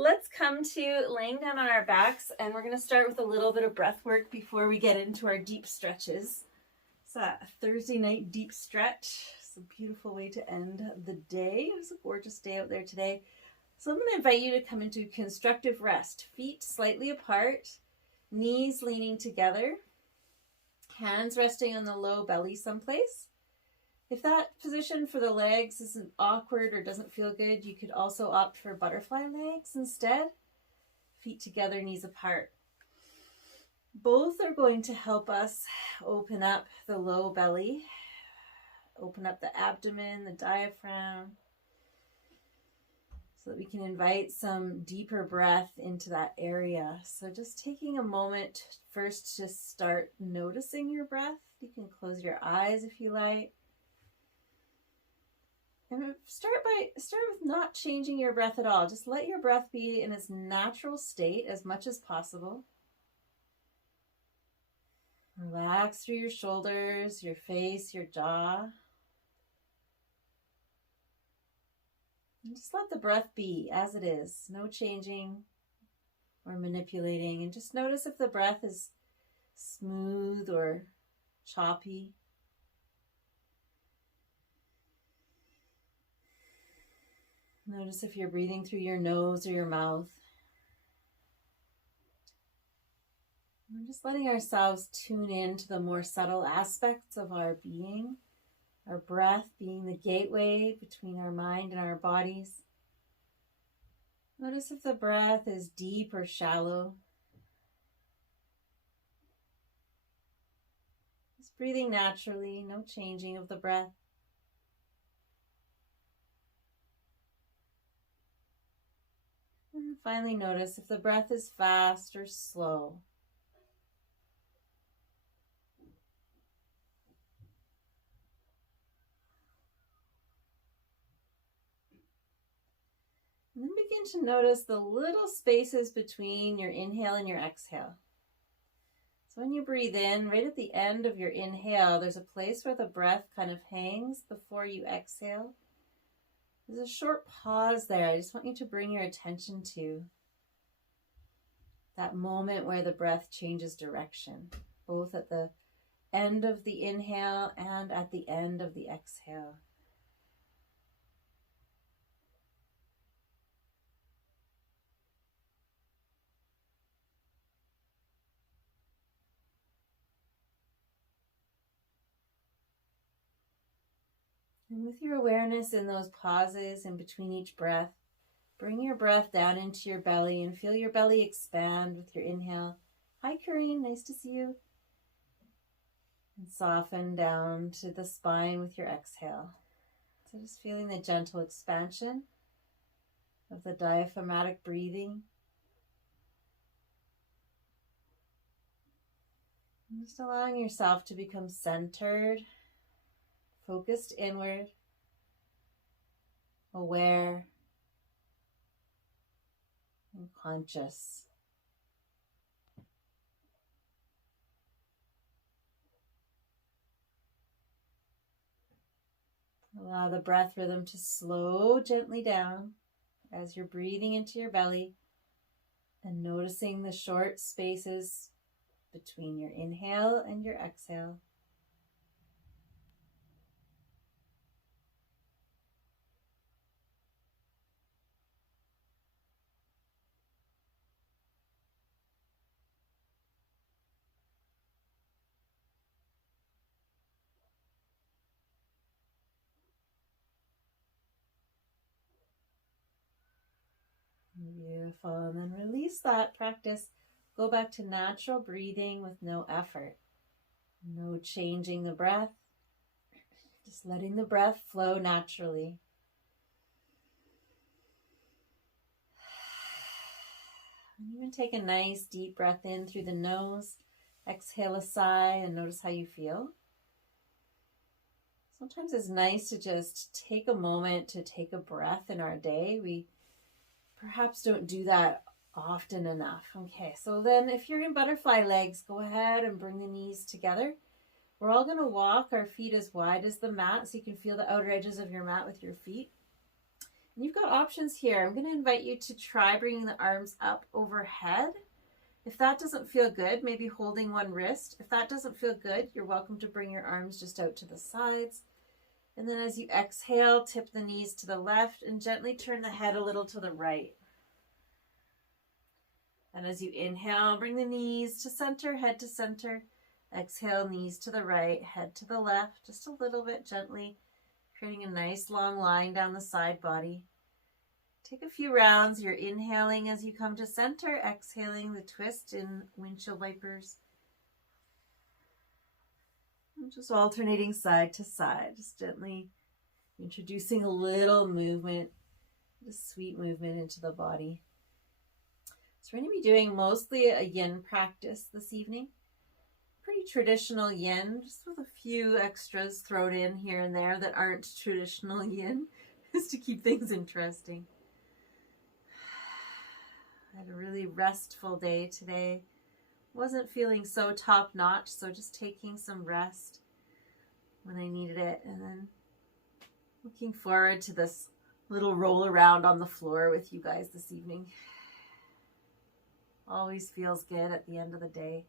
Let's come to laying down on our backs, and we're going to start with a little bit of breath work before we get into our deep stretches. It's a Thursday night deep stretch. It's a beautiful way to end the day. It was a gorgeous day out there today. So I'm going to invite you to come into constructive rest. Feet slightly apart, knees leaning together, hands resting on the low belly someplace. If that position for the legs isn't awkward or doesn't feel good, you could also opt for butterfly legs instead. Feet together, knees apart. Both are going to help us open up the low belly, open up the abdomen, the diaphragm, so that we can invite some deeper breath into that area. So just taking a moment first to start noticing your breath. You can close your eyes if you like. And start with not changing your breath at all. Just let your breath be in its natural state as much as possible. Relax through your shoulders, your face, your jaw. And just let the breath be as it is. No changing or manipulating. And just notice if the breath is smooth or choppy. Notice if you're breathing through your nose or your mouth. We're just letting ourselves tune in to the more subtle aspects of our being, our breath being the gateway between our mind and our bodies. Notice if the breath is deep or shallow. Just breathing naturally, no changing of the breath. And finally, notice if the breath is fast or slow. And then begin to notice the little spaces between your inhale and your exhale. So when you breathe in, right at the end of your inhale, there's a place where the breath kind of hangs before you exhale. There's a short pause there. I just want you to bring your attention to that moment where the breath changes direction, both at the end of the inhale and at the end of the exhale. And with your awareness in those pauses in between each breath, bring your breath down into your belly and feel your belly expand with your inhale. Hi, Karine, nice to see you. And soften down to the spine with your exhale. So just feeling the gentle expansion of the diaphragmatic breathing. And just allowing yourself to become centered, focused inward, aware, and conscious. Allow the breath rhythm to slow gently down as you're breathing into your belly and noticing the short spaces between your inhale and your exhale. Beautiful. And then release that practice. Go back to natural breathing with no effort. No changing the breath. Just letting the breath flow naturally. And even take a nice deep breath in through the nose. Exhale a sigh and notice how you feel. Sometimes it's nice to just take a moment to take a breath in our day. We perhaps don't do that often enough. Okay, so then if you're in butterfly legs, go ahead and bring the knees together. We're all going to walk our feet as wide as the mat so you can feel the outer edges of your mat with your feet. And you've got options here. I'm going to invite you to try bringing the arms up overhead. If that doesn't feel good, maybe holding one wrist. If that doesn't feel good, you're welcome to bring your arms just out to the sides. And then as you exhale, tip the knees to the left and gently turn the head a little to the right. And as you inhale, bring the knees to center, head to center. Exhale, knees to the right, head to the left, just a little bit gently, creating a nice long line down the side body. Take a few rounds. You're inhaling as you come to center, exhaling the twist in windshield wipers. And just alternating side to side, just gently introducing a little movement, just sweet movement into the body. So we're going to be doing mostly a yin practice this evening. Pretty traditional yin, just with a few extras thrown in here and there that aren't traditional yin, just to keep things interesting. I had a really restful day today. Wasn't feeling so top-notch, so just taking some rest when I needed it, and then looking forward to this little roll around on the floor with you guys this evening. Always feels good at the end of the day.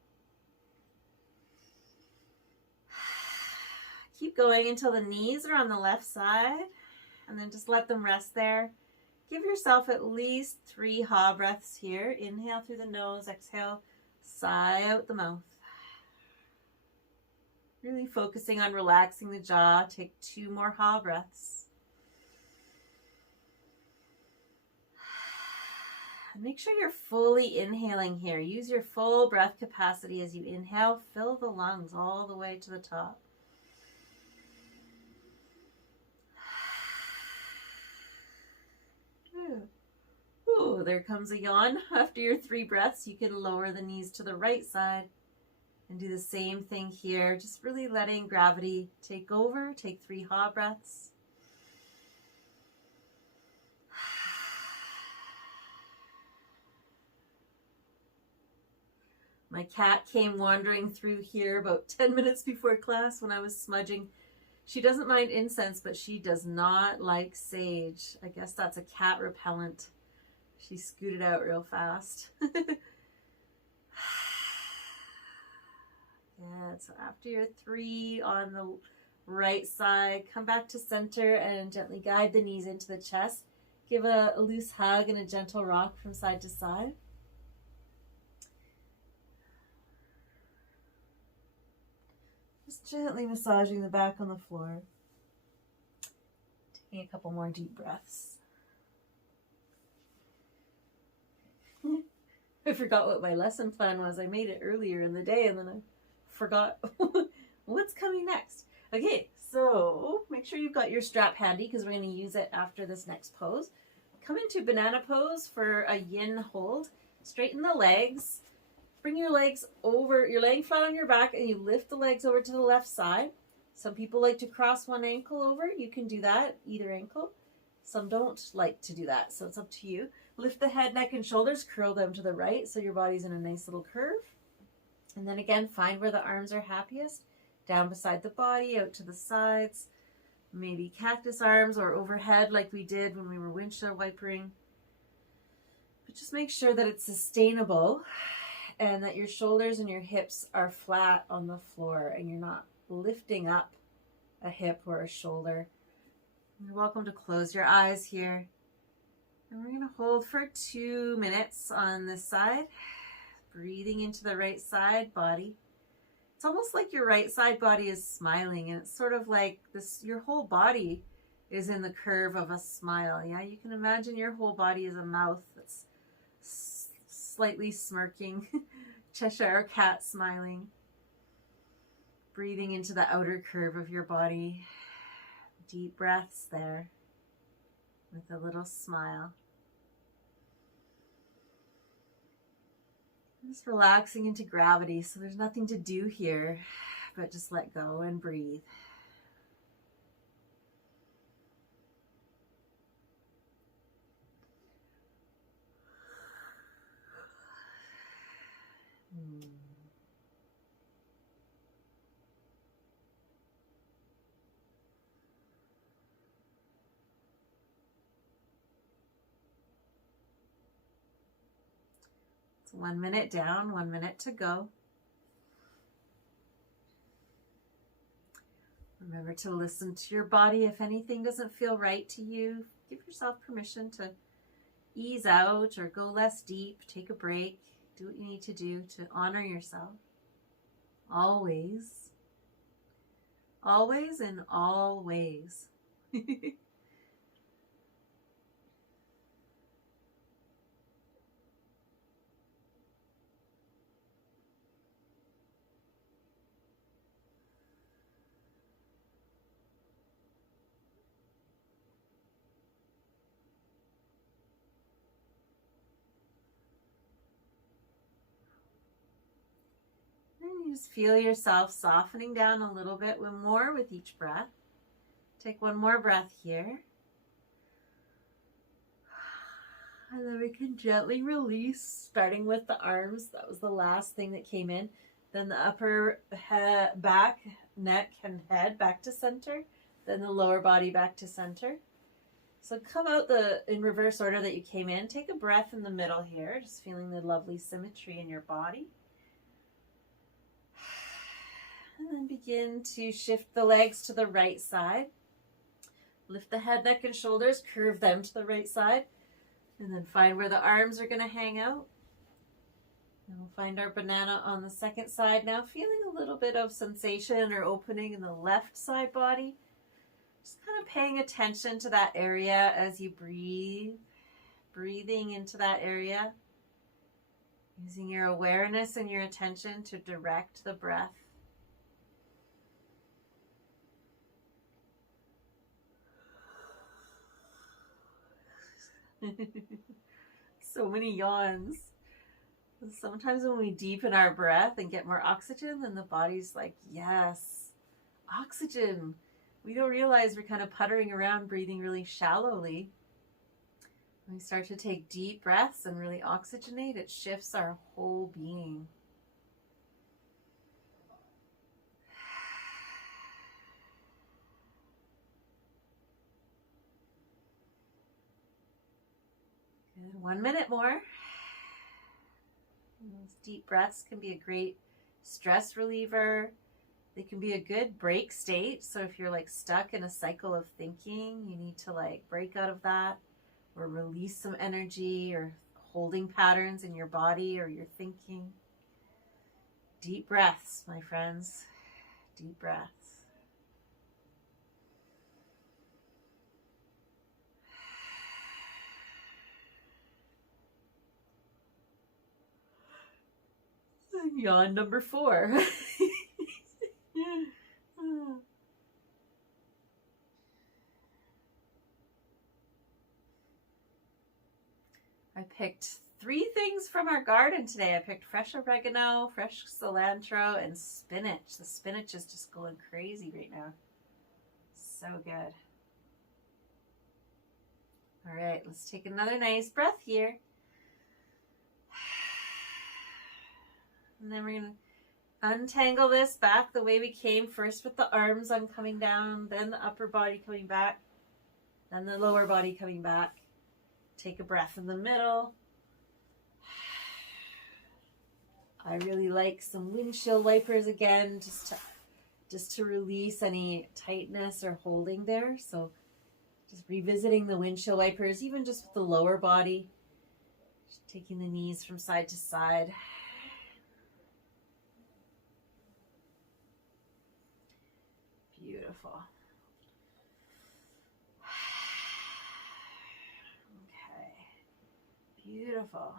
Keep going until the knees are on the left side, and then just let them rest there. Give yourself at least 3 ha breaths here. Inhale through the nose, exhale, sigh out the mouth. Really focusing on relaxing the jaw. Take 2 more ha breaths. Make sure you're fully inhaling here. Use your full breath capacity as you inhale. Fill the lungs all the way to the top. Ooh, there comes a yawn. After your 3 breaths, you can lower the knees to the right side and do the same thing here. Just really letting gravity take over. Take 3 ha breaths. My cat came wandering through here about 10 minutes before class when I was smudging. She doesn't mind incense, but she does not like sage. I guess that's a cat repellent. She scooted out real fast. Yeah, so after your 3 on the right side, come back to center and gently guide the knees into the chest. Give a loose hug and a gentle rock from side to side. Just gently massaging the back on the floor. Taking a couple more deep breaths. I forgot what my lesson plan was. I made it earlier in the day and then I forgot what's coming next. Okay, so make sure you've got your strap handy because we're going to use it after this next pose. Come into banana pose for a yin hold. Straighten the legs. Bring your legs over. You're laying flat on your back and you lift the legs over to the left side. Some people like to cross one ankle over. You can do that, either ankle. Some don't like to do that, so it's up to you. Lift the head, neck, and shoulders, curl them to the right so your body's in a nice little curve. And then again, find where the arms are happiest. Down beside the body, out to the sides. Maybe cactus arms or overhead like we did when we were windshield wipering. But just make sure that it's sustainable and that your shoulders and your hips are flat on the floor and you're not lifting up a hip or a shoulder. You're welcome to close your eyes here. And we're going to hold for 2 minutes on this side. Breathing into the right side body. It's almost like your right side body is smiling, and it's sort of like this, your whole body is in the curve of a smile. Yeah, you can imagine your whole body is a mouth that's slightly smirking. Cheshire cat smiling. Breathing into the outer curve of your body. Deep breaths there with a little smile. Just relaxing into gravity, so there's nothing to do here, but just let go and breathe. It's 1 minute down, 1 minute to go. Remember to listen to your body. If anything doesn't feel right to you, give yourself permission to ease out or go less deep, take a break, do what you need to do to honor yourself. Always. Always in all ways. You just feel yourself softening down a little bit more with each breath. Take one more breath here. And then we can gently release, starting with the arms. That was the last thing that came in. Then the upper back, neck, and head back to center. Then the lower body back to center. So come out in reverse order that you came in. Take a breath in the middle here, just feeling the lovely symmetry in your body. And then begin to shift the legs to the right side. Lift the head, neck, and shoulders. Curve them to the right side. And then find where the arms are going to hang out. And we'll find our banana on the second side. Now feeling a little bit of sensation or opening in the left side body. Just kind of paying attention to that area as you breathe. Breathing into that area. Using your awareness and your attention to direct the breath. So many yawns. Sometimes when we deepen our breath and get more oxygen, then the body's like, yes, oxygen. We don't realize we're kind of puttering around, breathing really shallowly. When we start to take deep breaths and really oxygenate, it shifts our whole being. Good. 1 minute more. And those deep breaths can be a great stress reliever. They can be a good break state. So if you're like stuck in a cycle of thinking, you need to like break out of that or release some energy or holding patterns in your body or your thinking. Deep breaths, my friends. Deep breaths. Yawn number 4. I picked 3 things from our garden today. I picked fresh oregano, fresh cilantro, and spinach. The spinach is just going crazy right now. So good. All right, let's take another nice breath here. And then we're going to untangle this back the way we came. First with the arms on coming down, then the upper body coming back, then the lower body coming back. Take a breath in the middle. I really like some windshield wipers again, just to release any tightness or holding there. So just revisiting the windshield wipers, even just with the lower body. Just taking the knees from side to side. Beautiful. Okay. Beautiful.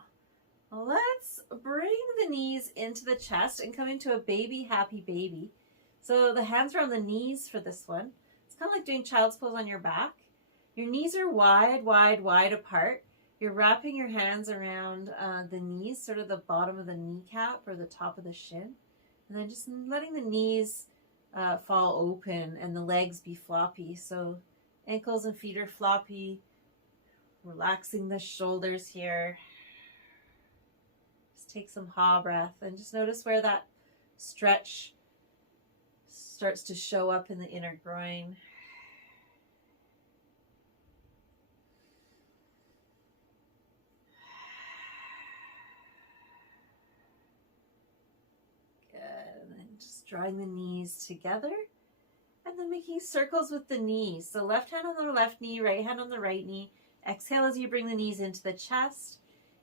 Let's bring the knees into the chest and come into a baby happy baby. So the hands are on the knees for this one. It's kind of like doing child's pose on your back. Your knees are wide, wide, wide apart. You're wrapping your hands around the knees, sort of the bottom of the kneecap or the top of the shin. And then just letting the knees fall open and the legs be floppy. So ankles and feet are floppy. Relaxing the shoulders here. Just take some ha breath and just notice where that stretch starts to show up in the inner groin. drawing the knees together, and then making circles with the knees. So left hand on the left knee, right hand on the right knee. Exhale as you bring the knees into the chest.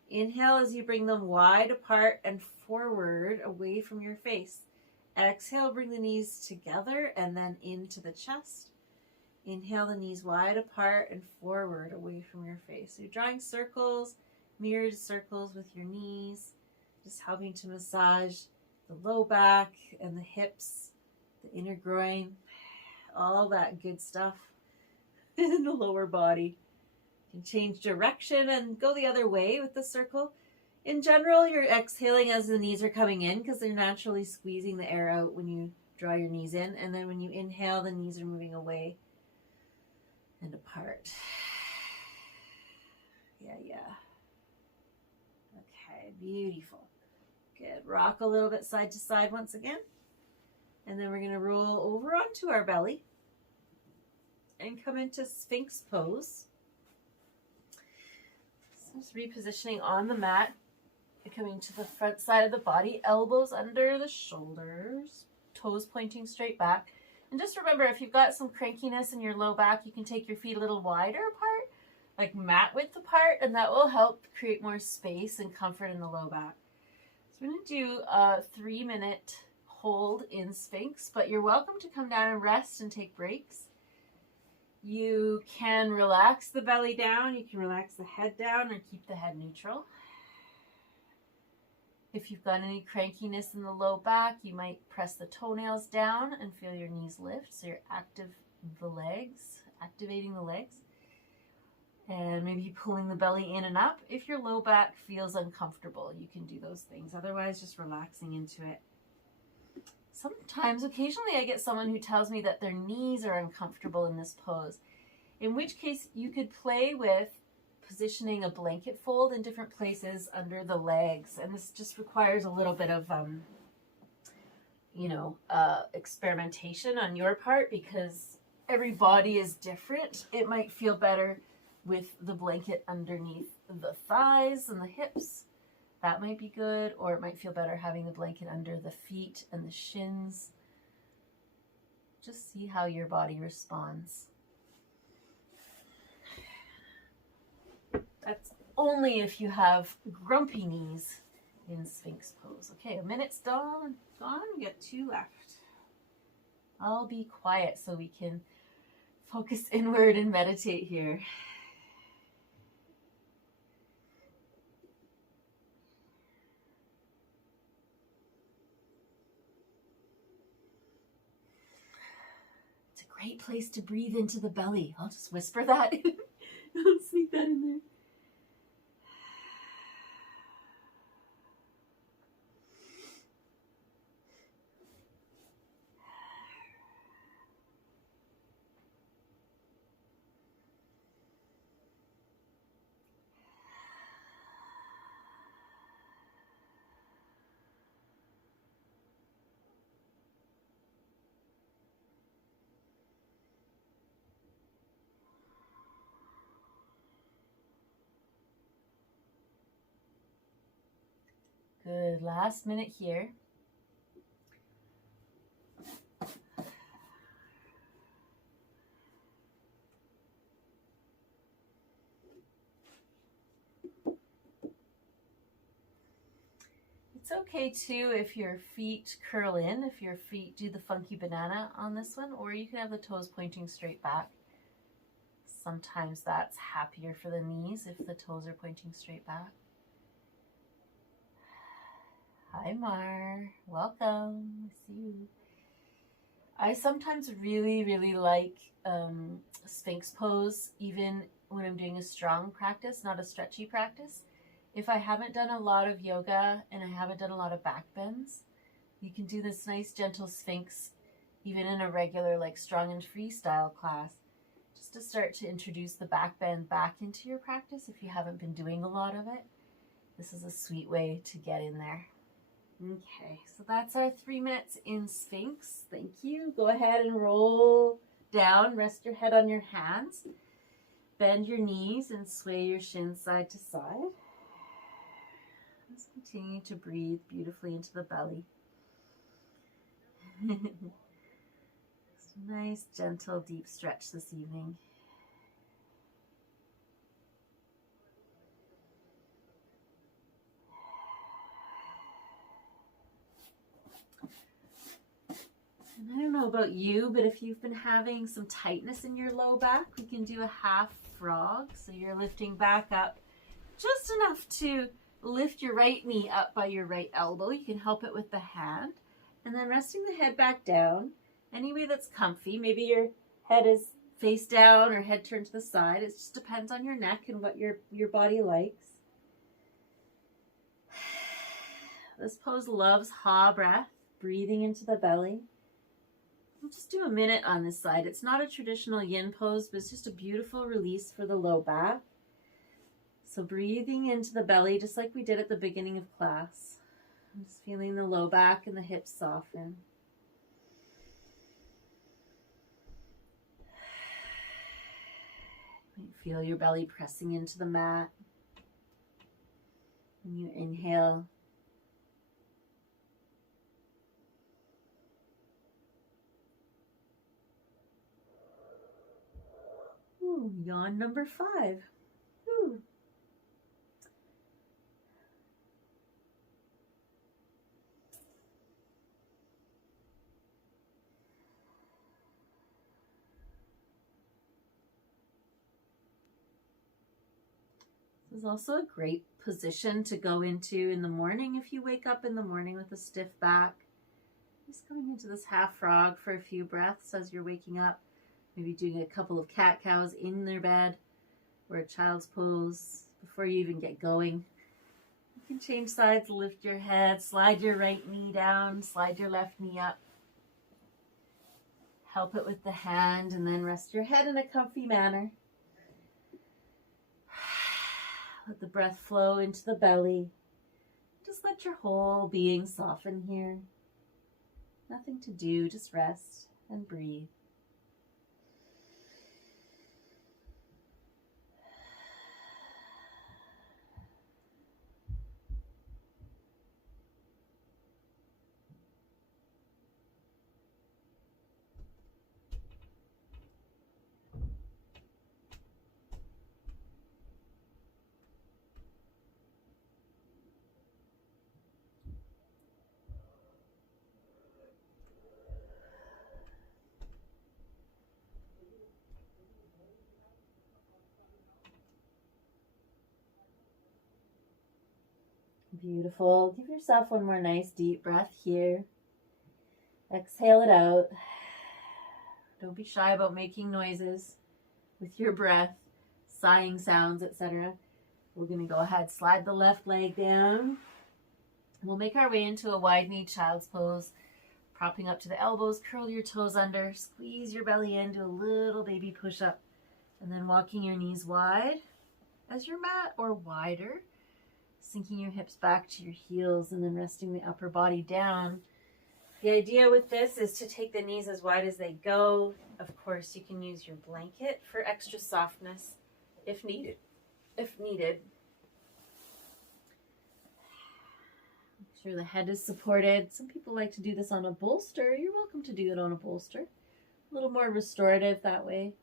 Inhale as you bring them wide apart and forward away from your face. Exhale, bring the knees together and then into the chest. Inhale, the knees wide apart and forward away from your face. So you're drawing circles, mirrored circles with your knees, just helping to massage the low back and the hips, the inner groin, all that good stuff in the lower body. You can change direction and go the other way with the circle. In general, you're exhaling as the knees are coming in because they're naturally squeezing the air out when you draw your knees in. And then when you inhale, the knees are moving away and apart. Yeah. Okay, beautiful. Good. Rock a little bit side to side once again. And then we're going to roll over onto our belly and come into Sphinx pose. So just repositioning on the mat, coming to the front side of the body, elbows under the shoulders, toes pointing straight back. And just remember, if you've got some crankiness in your low back, you can take your feet a little wider apart, like mat width apart, and that will help create more space and comfort in the low back. So we're going to do a 3-minute hold in Sphinx, but you're welcome to come down and rest and take breaks. You can relax the belly down, you can relax the head down, or keep the head neutral. If you've got any crankiness in the low back, you might press the toenails down and feel your knees lift, so you're activating the legs. And maybe pulling the belly in and up. If your low back feels uncomfortable, you can do those things. Otherwise, just relaxing into it. Sometimes, occasionally, I get someone who tells me that their knees are uncomfortable in this pose, in which case you could play with positioning a blanket fold in different places under the legs. And this just requires a little bit of, experimentation on your part, because every body is different. It might feel better with the blanket underneath the thighs and the hips. That might be good, or it might feel better having the blanket under the feet and the shins. Just see how your body responds. That's only if you have grumpy knees in Sphinx pose. Okay, a minute's gone. We got 2 left. I'll be quiet so we can focus inward and meditate here. It's a great place to breathe into the belly. I'll just whisper that. I'll sneak that in there. Good, last minute here. It's okay too if your feet curl in, if your feet do the funky banana on this one, or you can have the toes pointing straight back. Sometimes that's happier for the knees if the toes are pointing straight back. Hi Mar, welcome, I see you. I sometimes really like Sphinx pose, even when I'm doing a strong practice, not a stretchy practice. If I haven't done a lot of yoga and I haven't done a lot of back bends, you can do this nice gentle Sphinx even in a regular like strong and free style class, just to start to introduce the back bend back into your practice if you haven't been doing a lot of it. This is a sweet way to get in there. Okay, so that's our 3 minutes in Sphinx. Thank you. Go ahead and roll down. Rest your head on your hands. Bend your knees and sway your shins side to side. Just continue to breathe beautifully into the belly. Just a nice, gentle, deep stretch this evening. And I don't know about you, but if you've been having some tightness in your low back, we can do a half frog. So you're lifting back up just enough to lift your right knee up by your right elbow. You can help it with the hand. And then resting the head back down, any way that's comfy. Maybe your head is face down or head turned to the side. It just depends on your neck and what your body likes. This pose loves ha breath, breathing into the belly. We'll just do a minute on this side. It's not a traditional yin pose, but it's just a beautiful release for the low back. So breathing into the belly, just like we did at the beginning of class. I'm just feeling the low back and the hips soften. You feel your belly pressing into the mat. When you inhale, yawn number 5. Ooh. This is also a great position to go into in the morning if you wake up in the morning with a stiff back. Just going into this half frog for a few breaths as you're waking up. Maybe doing a couple of cat cows in their bed or a child's pose before you even get going. You can change sides, lift your head, slide your right knee down, slide your left knee up. Help it with the hand and then rest your head in a comfy manner. Let the breath flow into the belly. Just let your whole being soften here. Nothing to do, just rest and breathe. Beautiful. Give yourself one more nice deep breath here. Exhale it out. Don't be shy about making noises with your breath, sighing sounds, etc. We're going to go ahead, slide the left leg down. We'll make our way into a wide-kneed child's pose. Propping up to the elbows, curl your toes under, squeeze your belly in, do a little baby push-up, and then walking your knees wide as your mat or wider. Sinking your hips back to your heels and then resting the upper body down. The idea with this is to take the knees as wide as they go. Of course, you can use your blanket for extra softness if needed. Make sure the head is supported. Some people like to do this on a bolster. You're welcome to do it on a bolster. A little more restorative that way.